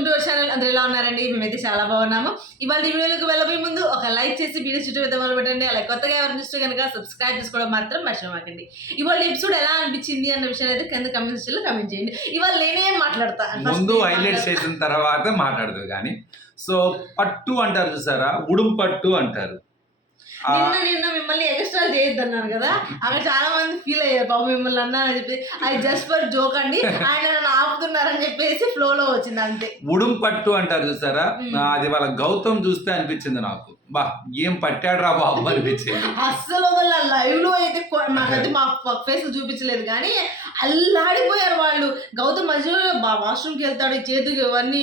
Welcome to our channel. అందరూ ఎలా ఉన్నారండి? మేమైతే చాలా బాగున్నాము. ఇవాళ వీడియోలోకి వెళ్ళబోయే ముందు ఒక లైక్ చేసి వీడియో చుట్టూ పెద్ద మొదలు పెట్టండి. అలా కొత్తగా ఎవరిని చూస్తే కనుక సబ్స్క్రైబ్ చేసుకోవడం మాత్రం మర్చిపోకండి ఇవాళ ఎపిసోడ్ ఎలా అనిపించింది అన్న విషయాన్ని అయితే కింద కమెంట్స్లో కమెంట్ చేయండి. ఇవాళ నేనే మాట్లాడతా. ముందు హైలైట్ చేసిన తర్వాత మాట్లాడదు కానీ. సో పట్టు అంటారు చూసారా? ఉడుం పట్టు అంటారు. నిన్న నిన్న మిమ్మల్ని ఎక్స్ట్రా చేయొద్దు అన్నాను కదా? అక్కడ చాలా మంది ఫీల్ అయ్యారు. బాబు మిమ్మల్ని అన్నానని చెప్పి అది జస్ట్ ఫర్ జోక్ అండి. ఆయన నన్ను ఆపుతున్నారని చెప్పేసి ఫ్లో లో వచ్చింది అంతే. ఉడుం పట్టు అంటారు చూసారా? అది వాళ్ళ గౌతమ్ చూస్తే అనిపించింది నాకు. బా ఏం పట్టాడు రా బాబు అనిపించింది. అస్సలు వదల లైవ్లో అయితే నాకైతే మా ఫేస్ చూపించలేదు కానీ అల్లాడిపోయారు వాళ్ళు. గౌతమ్ మధ్యలో వాష్రూమ్కి వెళ్తాడు చేతికి ఇవన్నీ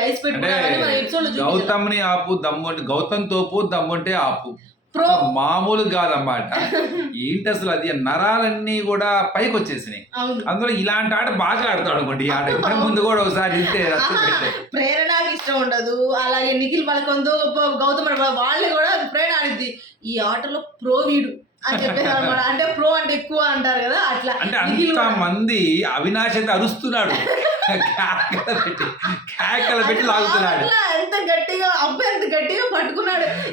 ఐస్ అంటే లో చూపించారు. గౌతమ్ని ఆపు దమ్ముంటే గౌతమ్ తోపు దమ్ముంటే ఆపు. మామూలు కాదన్నమాట. ఏంటి అసలు అది? నరాలన్నీ కూడా పైకి వచ్చేసినాయి అందులో ఇలాంటి ఆట బాగా ఆడతాడు అనుకోండి ఈ ఆట. ముందు కూడా ఒకసారి. ప్రేరణకి ఇష్టం ఉండదు. అలాగే నిఖిల్ మలకొందో గౌతమ్ వాళ్ళు కూడా ప్రేరణ ఆడిద్ది. ఈ ఆటలో ప్రో వీడు అని చెప్పేసి అనమాట అంటే ప్రో అంటే ఎక్కువ అంటారు కదా అట్లా అంటే అంత మంది అవినాష్ అయితే అరుస్తున్నాడు. కేకలు పెట్టి కేకలు పెట్టి లాగుతున్నాడు ఎంత గట్టిగా అబ్బాయి ఎంత గట్టిగా పట్టుకున్నాడు.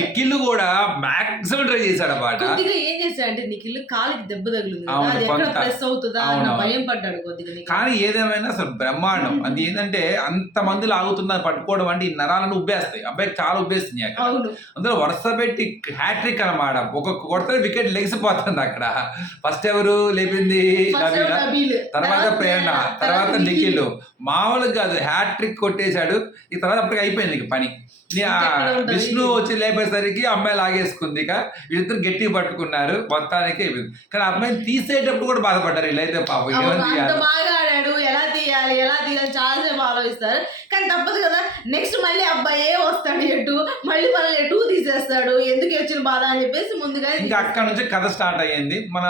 నిఖిల్- కూడా మాక్సిమం ట్రై చేశాడు అన్నమాట ఏం చేశాడంటే నిఖిల్ కాలికి దెబ్బ తగిలింది. ప్రెస్ అవుతుందా. భయం పడ్డాడు కొద్దిగా. కానీ ఏదేమైనా అసలు బ్రహ్మాండం. అది ఏంటంటే అంత మంది లాగుతున్నారు పట్టుకోవడం అంటే ఈ నరాలను ఉబ్బేస్తాయి. అబ్బాయికి చాలా ఉబ్బేస్తుంది అక్కడ. అందులో వరుస పెట్టి హ్యాట్రిక్ అనమాట. ఒక్కొక్క కొడితే వికెట్ లెగిసిపోతుంది అక్కడ. ఫస్ట్ ఎవరు లేపింది? తర్వాత ప్రేరణ తర్వాత నిఖిల్. మామూలుగా కాదు హ్యాట్రిక్ కొట్టేశాడు. ఈ తర్వాత అప్పటికి అయిపోయింది ఇక పని? విష్ణు వచ్చి లేపేసరికి అమ్మాయి లాగేసుకుంది ఇక. వీళ్ళిద్దరు గట్టిగా పట్టుకున్నారు. మొత్తానికి అయిపోయింది. కానీ అమ్మాయిని తీసేటప్పుడు కూడా బాధపడ్డారు వీళ్ళైతే పాపం. ఆడాడు. ఎలా తీయాలి? ఎలా తీయాలి? చాలాసేపు ఆలోచిస్తారు. కానీ తప్పదు కదా నెక్స్ట్ మళ్ళీ అబ్బాయే వస్తాడు ఎటు? మళ్ళీ మనల్ని ఎటు తీసేస్తాడు? ఎందుకు వచ్చిన బాధ అని చెప్పేసి ముందుగా ఇంకా అక్కడ నుంచి కథ స్టార్ట్ అయ్యింది. మన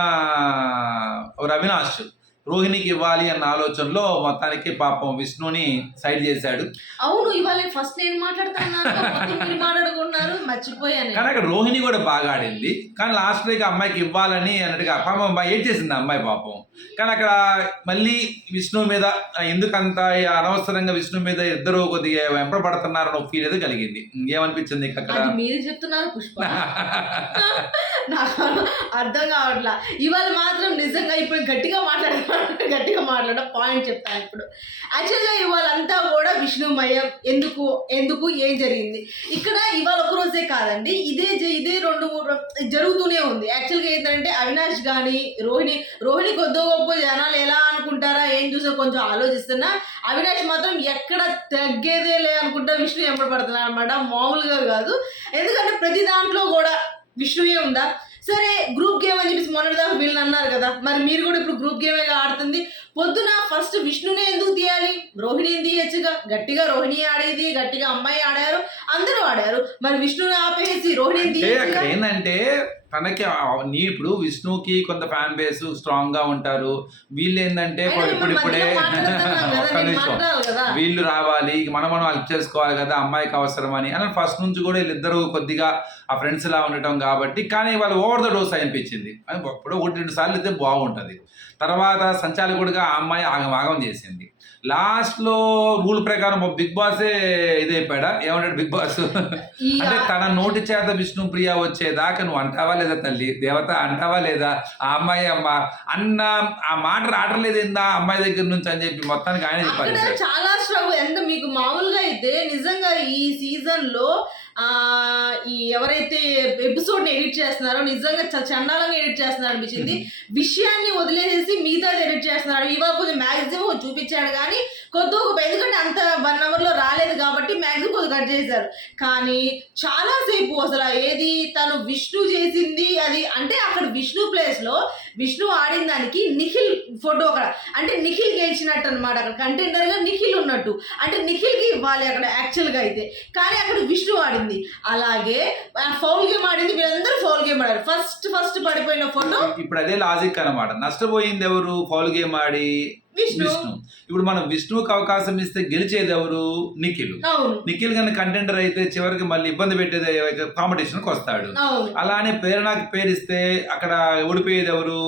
రవినాష్. రోహిణికి ఇవ్వాలి అన్న ఆలోచనలో మొత్తానికి పాపం విష్ణుని సైడ్ చేశాడు. అవును ఇవాళ ఫస్ట్ నేను మాట్లాడుతున్నాను మర్చిపోయాను. కానీ అక్కడ రోహిణి కూడా బాగా ఆడింది. కానీ లాస్ట్లో ఇక అమ్మాయికి ఇవ్వాలని అన్నట్టుగా పాపం అమ్మాయి ఏడ్ చేసింది అమ్మాయి పాపం? కానీ అక్కడ మళ్ళీ విష్ణు మీద ఎందుకంత అనవసరంగా విష్ణు మీద ఇద్దరు కొద్దిగా వెంపడబడుతున్నారని ఒక ఫీల్ అయితే కలిగింది. ఏమనిపించింది అక్కడ? మీరు చెప్తున్నారు పుష్ప. నాకు అర్థం కావట్లా. ఇవాళ మాత్రం నిజంగా ఇప్పుడు గట్టిగా మాట్లాడడం గట్టిగా మాట్లాడ పాయింట్ చెప్తాను ఇప్పుడు. యాక్చువల్గా ఇవాళంతా కూడా విష్ణుమయం ఎందుకు ఎందుకు ఏం జరిగింది? ఇక్కడ ఇవాళ ఒకరోజే కాదండి ఇదే జ- ఇదే రెండు మూడు జరుగుతూనే ఉంది. యాక్చువల్గా ఏంటంటే అవినాష్ కానీ రోహిణి రోహిణి కొద్దో గొప్ప జనాలు ఎలా అనుకుంటారా ఏం చూసా కొంచెం ఆలోచిస్తున్నా. అవినాష్ మాత్రం ఎక్కడ తగ్గేదే లే అనుకుంటా విష్ణు ఎంపడి అనమాట. మామూలుగా కాదు. ఎందుకంటే ప్రతి దాంట్లో కూడా విష్ణువే ఉందా? సరే గ్రూప్ గేమ్ అని చెప్పేసి మొన్నటిదాకా వీళ్ళని అన్నారు కదా. మరి మీరు కూడా ఇప్పుడు గ్రూప్ గేమేగా ఆడుతుంది. పొద్దున ఫస్ట్ విష్ణునే ఎందుకు తీయాలి? రోహిణిని తీయచ్చుగా. గట్టిగా రోహిణి ఆడేది గట్టిగా అమ్మాయి ఆడారు అందరూ ఆడారు. మరి విష్ణుని ఆపేసి రోహిణిని తీయచ్చుగా? ఏంటంటే తనకి నీ ఇప్పుడు విష్ణుకి కొంత ఫ్యాన్ బేస్ స్ట్రాంగ్గా ఉంటారు. వీళ్ళు ఏంటంటే ఇప్పుడు ఇప్పుడే ఒక్క నిమిషం. వీళ్ళు రావాలి మనం మనం హెల్ప్ చేసుకోవాలి కదా అమ్మాయికి అవసరం అని అని ఫస్ట్ నుంచి కూడా వీళ్ళిద్దరూ కొద్దిగా ఆ ఫ్రెండ్స్ లా ఉండటం కాబట్టి కానీ వాళ్ళు ఓవర్ ద డోస్ అనిపించింది. అని ఇప్పుడు ఒకటి రెండు సార్లు అయితే బాగుంటది. తర్వాత సంచాలకుడిగా ఆ అమ్మాయి ఆగం ఆగం చేసింది. లాస్ట్లో రూల్ ప్రకారం బిగ్ బాసే ఇదైపోయాడా? ఏమంటాడు బిగ్ బాస్? అంటే తన నోటి చేత విష్ణు ప్రియ వచ్చేదాకా నువ్వు అంటావా లేదా తల్లి? దేవత అంటావా లేదా? ఆ అమ్మాయి అమ్మ అన్న ఆ మాట రావట్లేదేందా ఆ అమ్మాయి దగ్గర నుంచి అని చెప్పి మొత్తానికి ఆయన చెప్పాలి చాలా స్ట్రగుల్ ఎంత మీకు మామూలుగా అయితే నిజంగా ఈ సీజన్లో ఈ ఎవరైతే ఎపిసోడ్ ఎడిట్ చేస్తున్నారో నిజంగా చాలా చండాలంగా ఎడిట్ చేస్తున్నారు అనిపించింది. విషయాన్ని వదిలేసేసి మిగతాది ఎడిట్ చేస్తున్నాడు. ఇవాళ కొంచెం మాక్సిమం చూపించాడు కానీ కొద్ది ఒక ఎందుకంటే అంత వన్ అవర్లో రాలేదు కాబట్టి మాక్సిమం కొద్దిగా కట్ చేశారు. కానీ చాలా సేపు అసలు ఏది తను విష్ణు చేసింది అది అంటే అక్కడ విష్ణు ప్లేస్లో విష్ణు ఆడిన దానికి నిఖిల్ ఫోటో అక్కడ. అంటే నిఖిల్ గెలిచినట్టు అనమాట అక్కడ. కంటెండర్గా నిఖిల్ ఉన్నట్టు. అంటే నిఖిల్కి ఇవ్వాలి అక్కడ యాక్చువల్గా అయితే. కానీ అక్కడ విష్ణు ఆడింది. అలాగే ఫౌల్ గేమ్ ఆడింది. వీళ్ళందరూ ఫౌల్ గేమ్ ఆడారు. ఫస్ట్ ఫస్ట్ పడిపోయిన ఫోటో ఇప్పుడు అదే లాజిక్ అనమాట నష్టపోయింది ఎవరు? ఫౌల్ గేమ్ ఆడి విష్ణు. ఇప్పుడు మనం విష్ణువుకి అవకాశం ఇస్తే గెలిచేది ఎవరు? నిఖిల్. నిఖిల్ కానీ కంటెండర్ అయితే చివరికి మళ్ళీ ఇబ్బంది పెట్టేది కాంపిటీషన్కి వస్తాడు. అలానే ప్రేరణకి పేరిస్తే అక్కడ ఓడిపోయేది ఎవరు?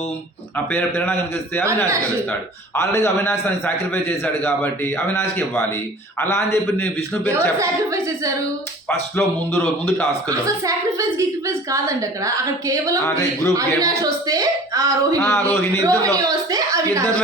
ఆ పేరు ప్రేరణ కనిపిస్తే అవినాష్. గెలుస్తాడు. ఆల్రెడీ అవినాష్ తనకి సాక్రిఫైస్ చేశాడు కాబట్టి అవినాష్కి ఇవ్వాలి. అలా అని చెప్పి నేను విష్ణు పేరు సాక్రిఫైస్ చేశారు? ఫస్ట్లో ముందు రోజు ముందు టాస్క్లో. సాక్రిఫైస్ గిక్రిఫైస్ కాదండి అక్కడ. అక్కడ కేవలం game. అవినాష్ వస్తే ఆ రోహిణి. రోహిణి, ఇద్దరిలో-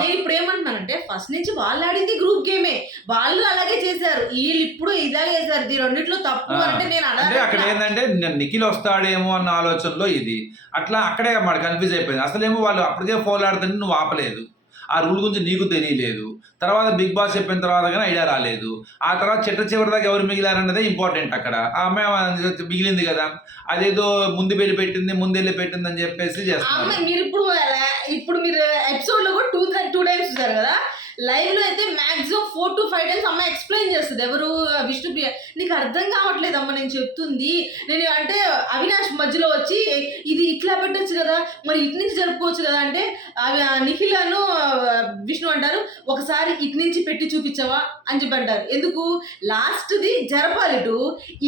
నేను ఇప్పుడు ఏమంటున్నానంటే ఫస్ట్ నుంచి వాళ్ళు ఆడింది గ్రూప్ గేమే వాళ్ళు అలాగే చేశారు. వీళ్ళు ఇప్పుడు ఇలాగే చేశారు. ఈ రెండిట్లో తప్పు అంటే నేను అంటే అక్కడ ఏంటంటే నిఖిల్ వస్తాడేమో అన్న ఆలోచనలో ఇది. అట్లా అక్కడే మాట కన్ఫ్యూజ్ అయిపోయింది. అసలేమో వాళ్ళు అప్పటికే ఫోన్ ఆడుతుంటే నువ్వు ఆపలేదు. ఆ రూల్ గురించి నీకు తెలియలేదు. తర్వాత బిగ్ బాస్ చెప్పిన తర్వాత కానీ ఐడియా రాలేదు. ఆ తర్వాత చిట్ట చివరి దాకా ఎవరు మిగిలారన్నదే ఇంపార్టెంట్ అక్కడ. ఆ అమ్మాయి మిగిలింది కదా. అదేదో ముందు వెళ్ళి పెట్టింది ముందు వెళ్ళి పెట్టింది అని చెప్పేసి చేస్తున్నారు. ఇప్పుడు ఇప్పుడు మీరు ఎపిసోడ్లో కూడా టూ టూ టైమ్స్ చూసారు లైవ్లో అయితే maximum four to five times అమ్మాయి ఎక్స్ప్లెయిన్ చేస్తుంది. ఎవరు విష్ణుప్రియ నీకు అర్థం కావట్లేదు అమ్మ నేను చెప్తుంది. నేను అంటే అవినాష్ మధ్యలో వచ్చి ఇది ఇట్లా పెట్టచ్చు కదా మరి ఇటు నుంచి జరుపుకోవచ్చు కదా అంటే అవి ఆ నిఖిలను విష్ణు అంటారు ఒకసారి ఇటు నుంచి పెట్టి చూపించవా అని చెప్పి అంటారు. ఎందుకు? లాస్ట్ది జరపాలి ఇటు.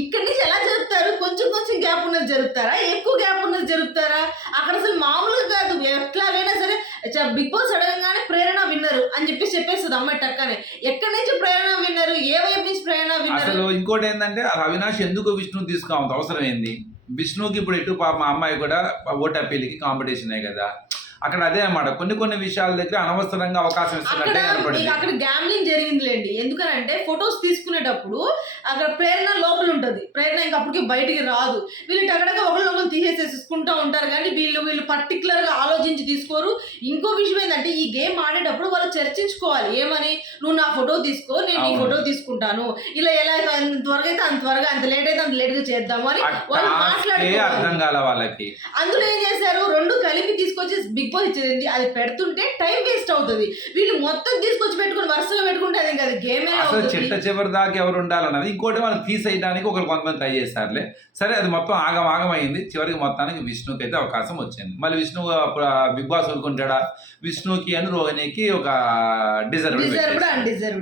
ఇక్కడి నుంచి ఎలా జరుపుతారు? కొంచెం కొంచెం గ్యాప్ ఉన్నది జరుపుతారా? ఎక్కువ గ్యాప్ ఉన్నది జరుపుతారా? అక్కడ అసలు మామూలుగా కాదు. ఎట్లాగైనా సరే బిగ్ బాస్ అడగంగానే ప్రేరణ విన్నరు అని చెప్పేసి చెప్పేస్తుంది అమ్మాయి టక్కనే. ఎక్కడి నుంచి ప్రేరణ విన్నరు? ఏ వైపు నుంచి ప్రేరణ విన్నరు? అసలు ఇంకోటి ఏంటంటే అవినాష్ ఎందుకు విష్ణు తీసుకోవాలి అవసరం ఏంది విష్ణుకి ఇప్పుడు ఎటు పాప మా అమ్మాయి కూడా ఓట్ అప్పీల్కి కాంపిటీషనే కదా. అక్కడ అదే అన్నమాట. కొన్ని కొన్ని విషయాల దగ్గర అనవసరంగా అవకాశం అక్కడ ఇస్తున్నట్టే కనపడింది. మీకు అక్కడ గ్యామ్లింగ్ జరిగిందిలేండి. ఎందుకనంటే ఫొటోస్ తీసుకునేటప్పుడు అక్కడ ప్రేరణ లోపల ఉంటుంది. ప్రేరణ ఇంకా అప్పటికి బయటికి రాదు. వీళ్ళు టగడగా ఒకళ్ళు ఒకళ్ళు తీసేసేసుకుంటూ ఉంటారు కానీ వీళ్ళు వీళ్ళు పర్టికులర్గా ఆలోచించి తీసుకోరు. ఇంకో విషయం ఏంటంటే ఈ గేమ్ ఆడేటప్పుడు వాళ్ళు చర్చించుకోవాలి. ఏమని? నువ్వు నా ఫోటో తీసుకో నేను నీ. ఫోటో తీసుకుంటాను. ఇలా ఎలా అంత త్వరగా అయితే అంత త్వరగా అంత లేట్ అయితే అంత లేట్గా చేద్దాము అని వాళ్ళు మాట్లాడుకోవాలి. కాల వాళ్ళకి. అందులో ఏం చేశారు? రెండు కలిపి తీసుకొచ్చి బిగ్ బాస్ ఇచ్చేది అది పెడుతుంటే టైం వేస్ట్ అవుతుంది. వీళ్ళు మొత్తం తీసుకొచ్చి పెట్టుకుని వరుసగా పెట్టుకుంటే అది కదా గేమ్ చిట్ట చివరి దాకా ఎవరు ఉండాలన్నది ఇంకోటి వాళ్ళు తీసేయడానికి ఒకరు కొంతమంది ట్రై చేశారులే సరే అది మొత్తం ఆగం ఆగం అయింది చివరికి మొత్తానికి విష్ణుకి అయితే అవకాశం వచ్చింది. మళ్ళీ విష్ణు అప్పుడు బిగ్ బాస్ ఊరుకుంటాడా? విష్ణుకి అని రోహిణికి ఒక డిజర్వ్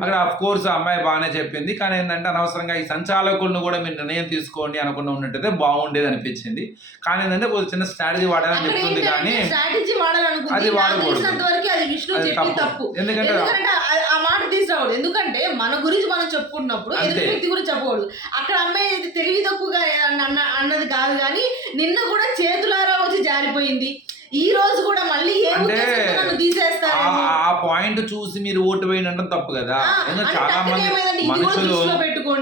అక్కడ ఆఫ్ కోర్స్ అమ్మాయి బాగానే చెప్పింది. కానీ ఏంటంటే అనవసరంగా ఈ సంచాలకులను కూడా మీరు నిర్ణయం తీసుకోండి అనుకున్న ఉన్నట్టయితే బాగుండేది అనిపించింది. కానీ ఏంటంటే కొంచెం చిన్న స్ట్రాటజీ వాడాలని చెప్తుంది కానీ అది వాడకూడదు. ఎందుకంటే మాట తీసుకురావద్దు ఎందుకంటే మన గురించి మనం చెప్పుకుంటున్నప్పుడు. ఎదుటి వ్యక్తి గురించి చెప్పకూడదు. అక్కడ అమ్మాయి ఇది తెలివి తక్కువగా అన్న అన్నది కాదు కానీ నిన్న కూడా చేతులారా వచ్చి జారిపోయింది. ఈ రోజు కూడా మళ్ళీ ఏ అంటే ఉద్దేశంతో నన్ను ఆ తీసేస్తారేమో? ఆ పాయింట్ చూసి మీరు ఓటు వేయడం తప్పు కదా. చాలా మంది మనుషులు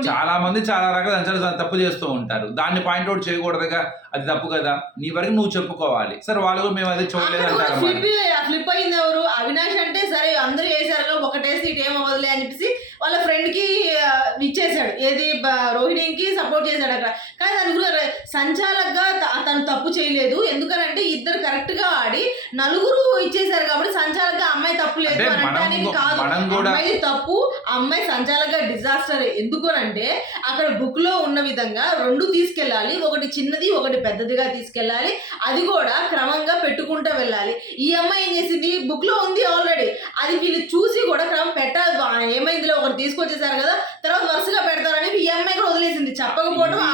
చాలా మంది చాలా రకాల అంశాలు తప్పు చేస్తూ ఉంటారు. దాన్ని పాయింట్ అవుట్ చేయకూడదుగా. అది తప్పు కదా. నీ వరకు నువ్వు చెప్పుకోవాలి. సరే వాళ్ళు మేము అది చూడలేదు అంటారు ఫ్లిప్ అయింది ఎవరు? అవినాష్ అంటే సరే అందరూ ఇటు ఏం అవ్వదులే అని చెప్పేసి వాళ్ళ ఫ్రెండ్కి ఇచ్చేసాడు. ఏది రోహిణికి సపోర్ట్ చేశాడు అక్కడ. సంచాలకుగా త- తను తప్పు చేయలేదు. ఎందుకనంటే ఇద్దరు కరెక్ట్గా ఆడి నలుగురు ఇచ్చేసారు కాబట్టి సంచాలకుగా అమ్మాయి తప్పు లేదు అని కాదు. అమ్మాయి తప్పు అమ్మాయి సంచాలకుగా డిజాస్టర్ ఎందుకు అంటే అక్కడ బుక్లో ఉన్న విధంగా రెండు తీసుకెళ్ళాలి. ఒకటి చిన్నది ఒకటి పెద్దదిగా తీసుకెళ్ళాలి. అది కూడా క్రమంగా పెట్టుకుంటూ వెళ్ళాలి. ఈ అమ్మాయి ఏం చేసింది? బుక్లో ఉంది ఆల్రెడీ అది వీళ్ళు చూసి కూడా క్రమం పెట్టాలి. ఏమైందిలో ఒకటి తీసుకొచ్చేసారు కదా తర్వాత వరుసగా పెడతారని ఈ అమ్మాయి కూడా వదిలేసింది. చెప్పకపోవడం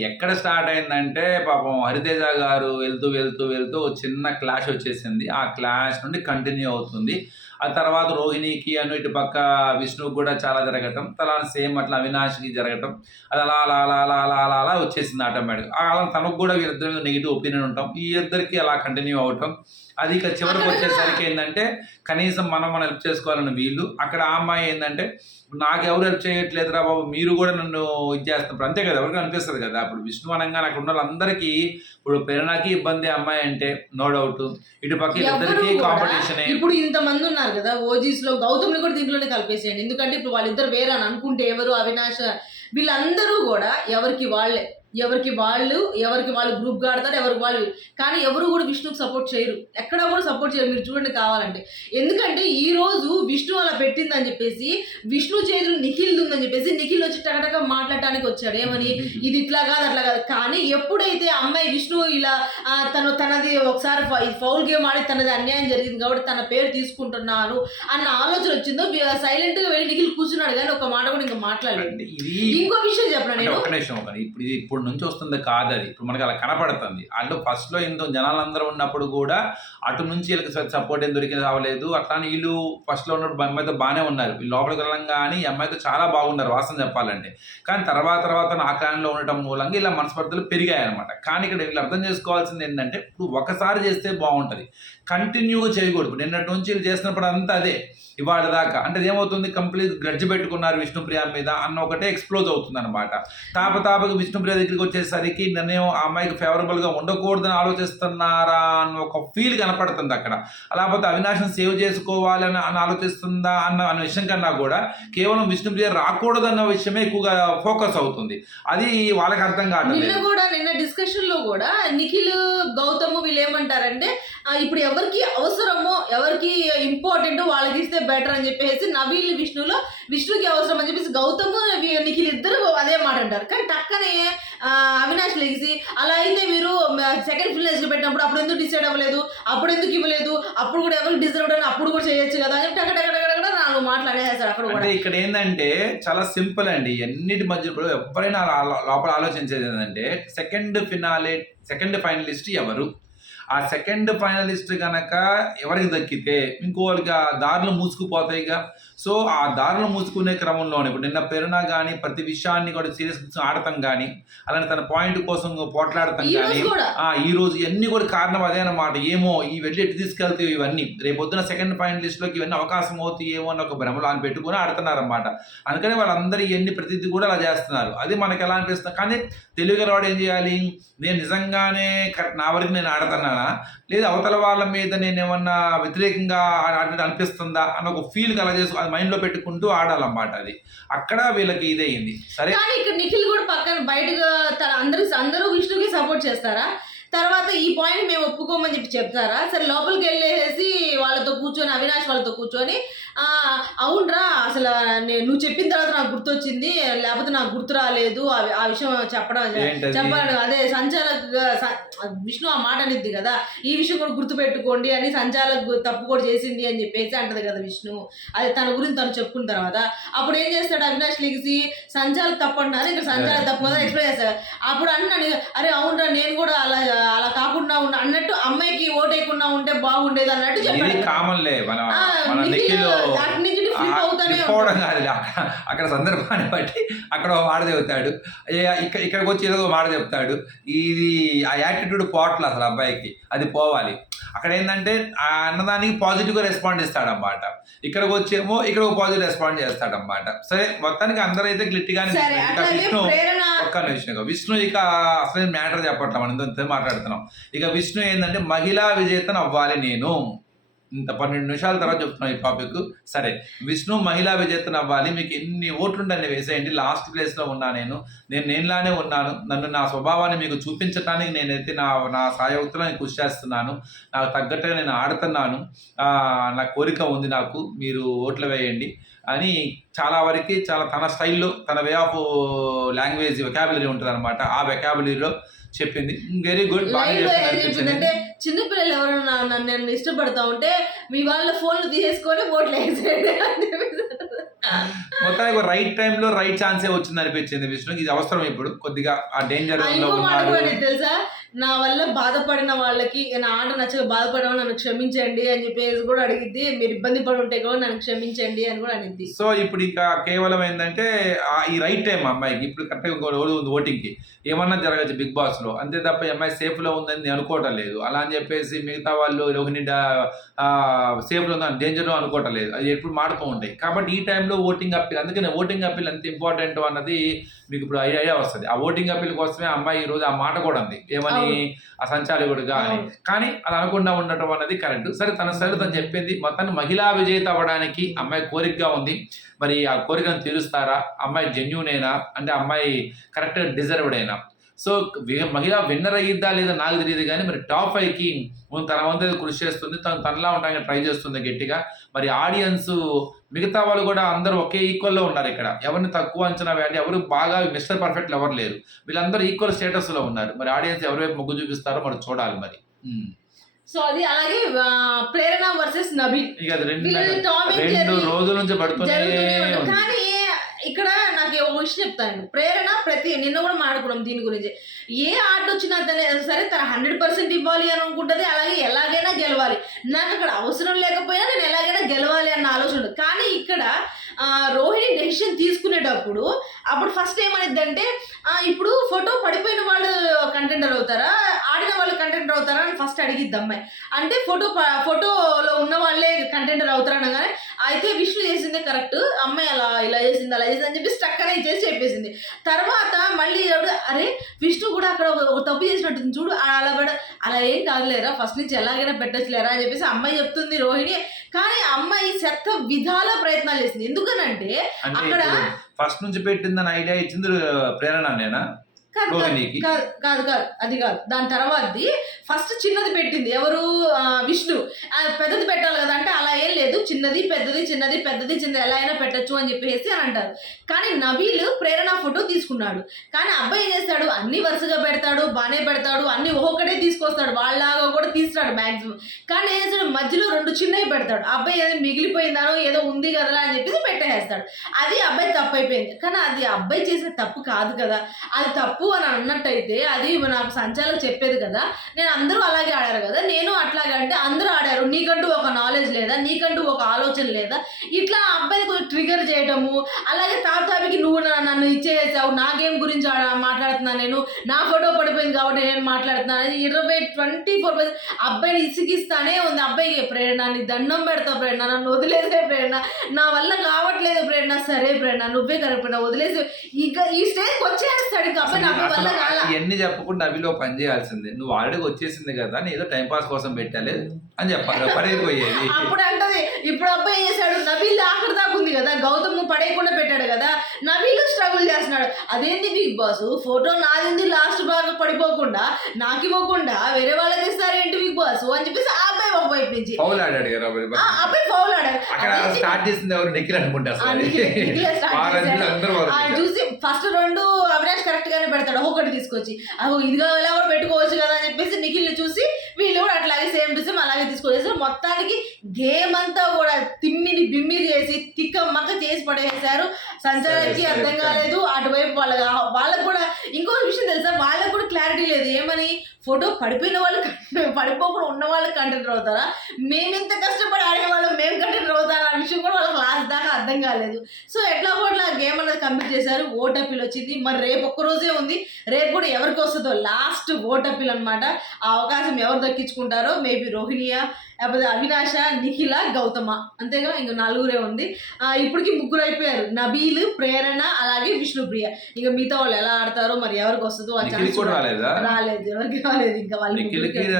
ఎక్కడ స్టార్ట్ అయిందంటే పాపం హరితేజ గారు వెళ్తూ వెళ్తూ వెళ్తూ ఒక చిన్న క్లాష్ వచ్చేసింది. ఆ క్లాష్ నుండి కంటిన్యూ అవుతుంది. ఆ తర్వాత రోహిణికి అను ఇటు పక్క విష్ణుకు కూడా చాలా జరగటం. అలా సేమ్ అట్లా అవినాష్కి జరగటం. అది అలా అలా అలా అలా అలా అలా అలా వచ్చేసింది ఆటోమేటిక్ అలా తనకు కూడా వీరిద్దరి మీద నెగిటివ్ ఒపీనియన్ ఉంటాం. ఈ ఇద్దరికి అలా కంటిన్యూ అవటం. అది ఇక చివరికి వచ్చేసరికి ఏంటంటే కనీసం మనం మనం హెల్ప్ చేసుకోవాలని వీళ్ళు. అక్కడ ఆ అమ్మాయి ఏంటంటే నాకు ఎవరు హెల్ప్ చేయట్లేదురా బాబు మీరు కూడా నన్ను ఇది చేస్తున్నారు అంతే కదా ఎవరికి అనిపిస్తుంది కదా. ఇప్పుడు విష్ణు అనగానే అక్కడ ఉన్న వాళ్ళందరికీ ఇప్పుడు ప్రేరణకి ఇబ్బంది అమ్మాయి అంటే నో డౌట్. ఇటు పక్క ఇద్దరికి కాంపిటీషన్ ఇప్పుడు ఇంత మంది ఉన్నారు కదా ఓజీస్లో గౌతమ్ని కూడా దీంట్లోనే కలిపేసేయండి. ఎందుకంటే ఇప్పుడు వాళ్ళిద్దరు వేరే అని అనుకుంటే ఎవరు అవినాష్ వీళ్ళందరూ కూడా ఎవరికి వాళ్ళే. ఎవరికి వాళ్ళు ఎవరికి వాళ్ళు గ్రూప్ ఆడతారు ఎవరికి వాళ్ళు కానీ ఎవరు కూడా విష్ణుకి సపోర్ట్ చేయరు. ఎక్కడ కూడా సపోర్ట్ చేయరు. మీరు చూడండి కావాలంటే. ఎందుకంటే ఈ రోజు విష్ణు అలా పెట్టిందని చెప్పేసి విష్ణు చేతులు నిఖిల్ ఉందని చెప్పేసి నిఖిల్ వచ్చి టకటక మాట్లాడటానికి వచ్చాడు. ఏమని? ఇది ఇట్లా కాదు అట్లా కాదు. కానీ ఎప్పుడైతే అమ్మాయి విష్ణు ఇలా తను తనది ఒకసారి ఫౌల్ గేమ్ ఆడి తనది అన్యాయం జరిగింది కాబట్టి తన పేరు తీసుకుంటున్నారు అన్న ఆలోచన వచ్చిందో సైలెంట్గా వెళ్ళి నిఖిల్ కూర్చున్నాడు కానీ ఒక మాట కూడా ఇంకా మాట్లాడలేదు. ఇంకో విషయం చెప్పనా నేను? ఇప్పుడు ఇప్పుడు నుంచి వస్తుంది కాదు అది ఇప్పుడు మనకి అలా కనపడుతుంది. అందులో ఫస్ట్లో లో జనాలందరూ ఉన్నప్పుడు కూడా అటు నుంచి వీళ్ళకి సపోర్ట్ ఏం దొరికింది రావలేదు. అట్లానే వీళ్ళు ఫస్ట్లో ఉన్నప్పుడు అమ్మాయితో బాగానే ఉన్నారు. వీళ్ళు లోపలికి వెళ్ళంగానే ఈ అమ్మాయితో చాలా బాగున్నారు వాసన చెప్పాలంటే. కానీ తర్వాత తర్వాత ఆకారంలో ఉండటం మూలంగా ఇలా మనస్పర్ధలు పెరిగాయి అనమాట కానీ ఇక్కడ వీళ్ళు అర్థం చేసుకోవాల్సింది ఏంటంటే ఇప్పుడు ఒకసారి చేస్తే బాగుంటుంది. కంటిన్యూగా చేయకూడదు. నిన్నటి నుంచి వీళ్ళు చేసినప్పుడు అంతా అదే. ఇవాళ దాకా. అంటే ఏమవుతుంది కంప్లీట్ గ్రడ్జ్ పెట్టుకున్నారు విష్ణుప్రియ మీద అన్న ఒకటే ఎక్స్ప్లోజ్ అవుతుంది అనమాట తాపతాపకి విష్ణుప్రియ దగ్గరికి వచ్చేసరికి నిర్ణయం ఆ అమ్మాయికి ఫేవరబుల్గా ఉండకూడదని ఆలోచిస్తున్నారా అన్న ఒక ఫీల్ కనపడుతుంది అక్కడ. లేకపోతే అవినాశం సేవ్ చేసుకోవాలని అని ఆలోచిస్తుందా అన్న అన్న విషయం కన్నా కూడా కేవలం విష్ణుప్రియ రాకూడదన్న విషయమే ఎక్కువగా ఫోకస్ అవుతుంది. అది వాళ్ళకి అర్థం నిన్న కూడా నిన్న డిస్కషన్లో కూడా నిఖిల్ గౌతమ్ వీళ్ళు ఏమంటారంటే ఇప్పుడు ఎవరికి అవసరమో ఎవరికి ఇంపార్టెంట్ వాళ్ళకి ఇస్తే బెటర్ అని చెప్పేసి నవీల్ విష్ణులో విష్ణుకి అవసరం అని చెప్పేసి గౌతమ్ నిఖిల్ ఇద్దరు అదే మాట అంటారు. కానీ టక్కనే అవినాష్ లేచి అలా అయితే మీరు సెకండ్ ఫిల్నెస్ పెట్టినప్పుడు అప్పుడు ఎందుకు డిసైడ్ అవ్వలేదు? అప్పుడు ఎందుకు ఇవ్వలేదు? అప్పుడు కూడా ఎవరికి డిజర్వ్ అని అప్పుడు కూడా చేయొచ్చు కదా అని చెప్పి టక్క నాలుగు మాటలు అనేసారు అక్కడ కూడా. ఇక్కడ ఏంటంటే చాలా సింపుల్ అండి. ఎన్నిటి మధ్య ఇప్పుడు ఎవరైనా లోపల ఆలోచించేది ఏంటంటే సెకండ్ ఫినాలే సెకండ్ ఫైనలిస్ట్ ఎవరు? ఆ సెకండ్ ఫైనలిస్ట్ కనుక ఎవరికి దక్కితే ఇంకో వాళ్ళకి ఆ దారులు మూసుకుపోతాయిగా. సో ఆ దారులు మూసుకునే క్రమంలోనే ఇప్పుడు నిన్న పెరునా కానీ ప్రతి విషయాన్ని కూడా సీరియస్ ఆడటం కానీ అలానే తన పాయింట్ కోసం పోట్లాడటం కానీ ఈ రోజు ఇవన్నీ కూడా కారణం అదే అన్నమాట. ఏమో ఈ వెళ్ళి ఎటు తీసుకెళ్తాయి ఇవన్నీ. రేపు పొద్దున సెకండ్ పాయింట్ లిస్ట్లోకి ఇవన్నీ అవకాశం అవుతాయి ఏమో అని ఒక భ్రమలో అని పెట్టుకుని ఆడుతున్నారన్నమాట. అందుకని వాళ్ళందరూ ఇవన్నీ ప్రతిదీ కూడా అలా చేస్తున్నారు. అది మనకి ఎలా అనిపిస్తుంది? కానీ తెలుగు వాడు ఏం చేయాలి? నేను నిజంగానే కరెక్ట్ నా వరకు నేను ఆడుతున్నానా? లేదా అవతల వాళ్ళ మీద నేను ఏమన్నా వ్యతిరేకంగా అనిపిస్తుందా? అన్న ఒక ఫీల్ అది మైండ్లో పెట్టుకుంటూ ఆడాలన్నమాట అది. అక్కడ వీళ్ళకి ఇదయింది. సరే? కానీ ఇక్కడ నిఖిల్ కూడా పక్కన బయటగా అందరూ అందరూ విష్ణుకి సపోర్ట్ చేస్తారా? తర్వాత ఈ పాయింట్ మేము ఒప్పుకోమని చెప్పి చెప్తారా? సరే లోపలికి వెళ్ళేసి వాళ్ళతో కూర్చొని అవినాష్ వాళ్ళతో కూర్చొని అవునరా అసలు నువ్వు చెప్పిన తర్వాత నాకు గుర్తొచ్చింది లేకపోతే నాకు గుర్తు రాలేదు ఆ విషయం చెప్పడం? చెప్పాడు అదే సంచాలక్ విష్ణు ఆ మాట అనిద్ది కదా. ఈ విషయం కూడా గుర్తు పెట్టుకోండి అని సంచాలక్ తప్పు కూడా చేసింది అని చెప్పేసి అంటది కదా విష్ణు. అదే తన గురించి తను చెప్పుకున్న తర్వాత. అప్పుడు ఏం చేస్తాడు అవినాష్ లిగిసి సంచాలక్ తప్పు అంటున్నారు ఇక్కడ సంచాలక్ తప్పు కదా ఎక్స్ప్లెయిన్ చేస్తాడు. అప్పుడు అన్నాడు అరే అవునరా నేను కూడా అలా అలా కాకుండా ఉన్నా అన్నట్టు అమ్మాయికి ఓట్ వేయకుండా ఉంటే బాగుండేది అన్నట్టు చెప్పాడు. పోవడం. కాదు అక్కడ సందర్భాన్ని బట్టి అక్కడ ఒక మాట చెబుతాడు. ఇక్కడ ఇక్కడికి వచ్చి ఏదో మాట చెప్తాడు ఇది ఆ యాటిట్యూడ్ పోవట్లే అసలు అబ్బాయికి. అది పోవాలి. అక్కడ ఏంటంటే ఆ అన్నదానికి పాజిటివ్గా రెస్పాండ్ ఇస్తాడన్నమాట. ఇక్కడికి వచ్చేమో ఇక్కడ ఒక పాజిటివ్ రెస్పాండ్ చేస్తాడన్నమాట. సరే మొత్తానికి అందరూ అయితే అట్లాగే విష్ణు ఒక్క నిమిషం ఇక. విష్ణు ఇక అసలు మ్యాటర్ చెప్పట్లే మనం? ఇంత మాట్లాడుతున్నాం. ఇక విష్ణు ఏంటంటే మహిళా విజేతను అవ్వాలి నేను. ఇంత పన్నెండు నిమిషాల తర్వాత చెప్తున్నాం ఈ టాపిక్ సరే విష్ణు మహిళా విజేతను అవ్వాలి. మీకు ఎన్ని ఓట్లుంటే అన్ని వేసేయండి లాస్ట్ ప్లేస్లో ఉన్నా నేను. నేను నేనులానే ఉన్నాను. నన్ను నా స్వభావాన్ని మీకు చూపించడానికి నేనైతే నా నా సాయోక్తులు నేను కృషి చేస్తున్నాను. నాకు తగ్గట్టుగా నేను ఆడుతున్నాను. నా కోరిక ఉంది నాకు. మీరు ఓట్లు వేయండి అని చాలా వరకు చాలా తన స్టైల్లో తన వే ఆఫ్ లాంగ్వేజ్ వెకాబులరీ ఉంటుంది అనమాట ఆ వెకాబులరీలో చెప్పింది. వెరీ గుడ్ బాగా చెప్పింది చిన్నపిల్లలు ఎవరైనా నన్ను నన్ను ఇష్టపడతా ఉంటే మీ వాళ్ళ ఫోన్లు తీసేసుకొని ఓట్లు వేసేయండి. మొత్తానికి రైట్ టైంలో రైట్ ఛాన్సే వచ్చింది అనిపించింది విష్ణుకి ఇది అవసరం ఇప్పుడు. కొద్దిగా ఆ డేంజర్ తెలుసా? నా వల్ల బాధపడిన వాళ్ళకి నా ఆట నచ్చక బాధపడడం నన్ను క్షమించండి అని చెప్పేసి కూడా అడిగిద్ది. మీరు ఇబ్బంది పడి ఉంటే కూడా నన్ను క్షమించండి అని కూడా అడిగింది సో ఇప్పుడు ఇక కేవలం ఏంటంటే ఈ రైట్ టైం అమ్మాయికి ఇప్పుడు కరెక్ట్గా ఇంకో రోజు ఉంది ఓటింగ్కి ఏమన్నా జరగచ్చు బిగ్ బాస్లో. అంతే తప్ప అమ్మాయి సేఫ్లో ఉందని నేను అనుకోవటం లేదు. అలా అని చెప్పేసి మిగతా వాళ్ళు రోహిణి సేఫ్లో ఉందని డేంజర్లో అనుకోవటం లేదు. అది ఎప్పుడు మాడుతూ ఉంటాయి. కాబట్టి ఈ టైంలో ఓటింగ్ అప్పీల్ అందుకనే ఓటింగ్ అప్పీల్ ఎంత ఇంపార్టెంట్ అన్నది మీకు ఇప్పుడు ఐడియా వస్తుంది. ఆ ఓటింగ్ అప్పీల్ కోసమే ఆ అమ్మాయి ఈ రోజు ఆ మాట కూడా ఉంది ఏమని? ఆ సంచాలకుడుగా అని. అవును. కానీ అది అనకుండా ఉండటం అనేది కరెక్ట్. సరే తన సరే తను చెప్పింది. మొత్తాన్ని మహిళా విజేత అవ్వడానికి అమ్మాయి కోరికగా ఉంది. మరి ఆ కోరికను తీరుస్తారా? అమ్మాయి జెన్యునేనా అంటే అమ్మాయి కరెక్ట్ డిజర్వ్డ్ అయినా సో మహిళ విన్నర్ అయ్యిద్దా లేదా నాకు తెలియదు కానీ మరి టాప్ ఫైవ్కి తన వంతు కృషి చేస్తుంది తను తనలా ఉండడానికి ట్రై చేస్తుంది గట్టిగా. మరి ఆడియన్స్ మిగతా వాళ్ళు కూడా అందరూ ఒకే ఈక్వల్లో ఉన్నారు ఇక్కడ. ఎవరిని తక్కువ అంచనా వేయాలి ఎవరు బాగా మిస్టర్ పర్ఫెక్ట్ ఎవరు లేరు. వీళ్ళందరూ ఈక్వల్ స్టేటస్లో ఉన్నారు. మరి ఆడియన్స్ ఎవరి వైపు మొగ్గు చూపిస్తారో మరి చూడాలి మరి. సో అది అలాగే ప్రేరణ వర్సెస్ అది రెండు రోజుల నుంచి. ఉంది కానీ ఇక్కడ నాకు ఒక విషయం చెప్తాను ప్రేరణ ప్రతి నిన్న కూడా మాట్లాడుకున్నాం దీని గురించి. ఏ ఆట వచ్చినా సరే తన హండ్రెడ్ పర్సెంట్ ఇవ్వాలి అని అనుకుంటుంది అలాగే ఎలాగైనా గెలవాలి. నాకు అక్కడ అవసరం లేకపోయినా నేను ఎలాగైనా గెలవాలి అన్న ఆలోచన కానీ ఇక్కడ రోహిణి డెసిషన్ తీసుకునేటప్పుడు అప్పుడు ఫస్ట్ ఏమనిద్దంటే ఇప్పుడు ఫోటో పడిపోయిన వాళ్ళు కంటెండర్ అవుతారా? ఆడిన వాళ్ళు కంటెంటర్ అవుతారా? అని ఫస్ట్ అడిగిద్ది అమ్మాయి. అంటే ఫోటో ఫోటోలో ఉన్న వాళ్ళే కంటెంటర్ అవుతారా అనగానే అయితే విష్ణు చేసిందే కరెక్ట్ అమ్మాయి అలా ఇలా చేసింది అలా చేసింది అని చెప్పి స్టక్ అనేది చేసి చెప్పేసింది. తర్వాత మళ్ళీ అరే విష్ణు కూడా అక్కడ ఒక- తప్పు చేసినట్టుంది. చూడు అలా కూడా అలా ఏం కాదులేరా? ఫస్ట్ నుంచి ఎలాగైనా పెట్టచ్చులేరా? అని చెప్పేసి అమ్మాయి చెప్తుంది రోహిణి. కానీ అమ్మాయి శత విధాల ప్రయత్నాలు చేసింది. ఎందుకనంటే అక్కడ- ఫస్ట్ నుంచి పెట్టిందని ఐడియా ఇచ్చింది ప్రేరణ నేనా? కాదు కాదు, కాదు అది కాదు. దాని తర్వాతది ఫస్ట్ చిన్నది పెట్టింది. ఎవరు? విష్ణు. పెద్దది పెట్టాలి కదా అంటే అలా ఏం లేదు. చిన్నది పెద్దది చిన్నది పెద్దది చిన్నది ఎలా అయినా పెట్టచ్చు అని చెప్పేసి అని అంటారు. కానీ నబీల్ ప్రేరణ ఫోటో తీసుకున్నాడు. కానీ అబ్బాయి ఏం చేస్తాడు? అన్ని వరుసగా పెడతాడు బాగానే పెడతాడు అన్ని ఒక్కొక్కటే తీసుకొస్తాడు. వాళ్ళలాగా కూడా తీస్తాడు మాక్సిమం. కానీ ఏం చేస్తాడు? మధ్యలో రెండు చిన్నవి పెడతాడు. అబ్బాయి ఏదో మిగిలిపోయిందానో ఏదో ఉంది కదరా అని చెప్పేసి పెట్టేస్తాడు. అది అబ్బాయి తప్పు అయిపోయింది. కానీ అది అబ్బాయి చేసిన తప్పు కాదు కదా. అది తప్పు అని అన్నట్టయితే అది నాకు సంచాలకు చెప్పేది కదా. నేను అందరూ అలాగే ఆడారు కదా. నేను అట్లాగే అంటే అందరూ ఆడారు. నీకంటూ ఒక నాలెడ్జ్ లేదా? నీకంటూ ఒక ఆలోచన లేదా? ఇట్లా అబ్బాయిని కొంచెం ట్రిగర్ చేయడము అలాగే తాతాబికి నువ్వు నా- నన్ను ఇచ్చేసావు నా గేమ్ గురించి ఆడ- మాట్లాడుతున్నాను నేను నా ఫోటో పడిపోయింది కాబట్టి నేను మాట్లాడుతున్నాను ఇరవై ట్వంటీ ఫోర్ అబ్బాయిని ఇసిగిస్తానే ఉంది. అబ్బాయికి ప్రేరణ నీ దండం పెడతా ప్రేరణ నన్ను వదిలేసే ప్రేరణ నా వల్ల కావట్లేదు ప్రేరణ. సరే ప్రేరణ నువ్వే కరెక్ట్ వదిలేసే ఇక ఇంకా ఈ స్టేజ్కి వచ్చేస్తాడు ఇంకా అబ్బాయి. అసలు ఇవన్నీ చెప్పకుండా అవిలో పని చేయాల్సిందే. నువ్వు ఆల్రెడీ వచ్చేసింది కదా అని ఏదో టైం పాస్ కోసం పెట్టాలి అని చెప్పాలి. పడైపోయేది. అప్పుడు అంటది ఇప్పుడు అబ్బాయి చేశాడు? నబీల్ ఆఖరి దాకా ఉంది కదా గౌతమ్ పడేయకుండా పెట్టాడు కదా నబీల్ స్ట్రగుల్ చేస్తున్నాడు. అదేంటి బిగ్ బాస్? ఫోటో నాదింది లాస్ట్ బాగా పడిపోకుండా నాకు ఇవ్వకుండా వేరే వాళ్ళకి ఇస్తారేంటి బిగ్ బాస్? అని చెప్పేసి ఆ అబ్బాయి ఒక వైపు నుంచి. పౌలు ఆడాడు కదా అబ్బాయి. ఫౌల్ అదేంటి? స్టార్ట్ చేసింది ఎవరు? నిఖిల్ అనుకుంటా చూసి ఫస్ట్ రెండు అవినాష్ కరెక్ట్ గానే పెడతాడు. ఒకటి తీసుకొచ్చి. అవి ఇది కావాలా? కూడా పెట్టుకోవచ్చు కదా అని చెప్పేసి నిఖిల్ని చూసి వీళ్ళు కూడా అట్లాగే సేమ్ టు సేమ్ అలాగే తీసుకొచ్చేసి మొత్తానికి గేమ్ అంతా కూడా తిమ్మిని బిమ్మిది చేసి మక్క చేసి పడేసారు సంచారానికి అర్థం. కాలేదు. అటువైపు వాళ్ళ వాళ్ళకు కూడా ఇంకో విషయం తెలుసా? వాళ్ళకు కూడా క్లారిటీ లేదు. ఏమని? ఫోటో పడిపోయిన వాళ్ళు పడిపోకుండా ఉన్న వాళ్ళు కంటెంట్ అవుతారా? మేమెంత కష్టపడి ఆడిన వాళ్ళు మేము కంటెంట్ అవుతారా అనే విషయం కూడా వాళ్ళకి లాస్ట్ దాకా అర్థం కాలేదు. సో ఎట్లా కూడా గేమ్ అనేది కంప్లీట్ చేశారు. ఓటపిల్ వచ్చింది. మరి రేపు ఒక్క రోజే ఉంది. రేపు కూడా ఎవరికి వస్తుందో లాస్ట్ ఓటపిల్ అన్నమాట. ఆ అవకాశం ఎవరు దక్కించుకుంటారో మేబీ రోహిణియా లేకపోతే అవినాష నిఖిల గౌతమ. అంతేగా ఇంక నలుగురే ఉంది. ఆ, ఇప్పటికి ముగ్గురు అయిపోయారు. నబీల్ ప్రేరణ అలాగే విష్ణుప్రియ. ఇంకా మిగతా వాళ్ళు ఎలా ఆడతారో మరి ఎవరికి వస్తుందో రాలేదా? ఎవరికి రాలేదు ఇంకా వాళ్ళు నిఖిల్కి ముగ్గురికి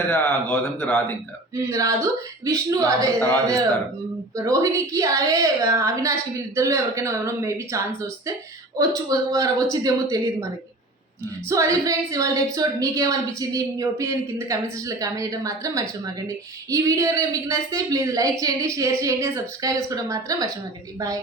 గౌతమ్కి రాదు ఇంకా. రాదు. విష్ణు అదే రోహిణికి అలాగే ఆ, అవినాష్కి వీళ్ళిద్దరిలో ఎవరికైనా ఏమైనా మేబీ ఛాన్స్ వస్తే వచ్చు వచ్చిద్దేమో తెలియదు మనకి. సో అది ఫ్రెండ్స్ ఇవాళ ఎపిసోడ్ మీకేమనిపించింది? మీ ఒపీనియన్ కింద కమెంట్ సెక్షన్లో కామెంట్ చేయడం మాత్రం మర్చిపోమాకండి. ఈ వీడియో మీకు నచ్చితే ప్లీజ్ లైక్ చేయండి షేర్ చేయండి సబ్స్క్రైబ్ చేసుకోవడం మాత్రం మర్చిపోమాకండి. బాయ్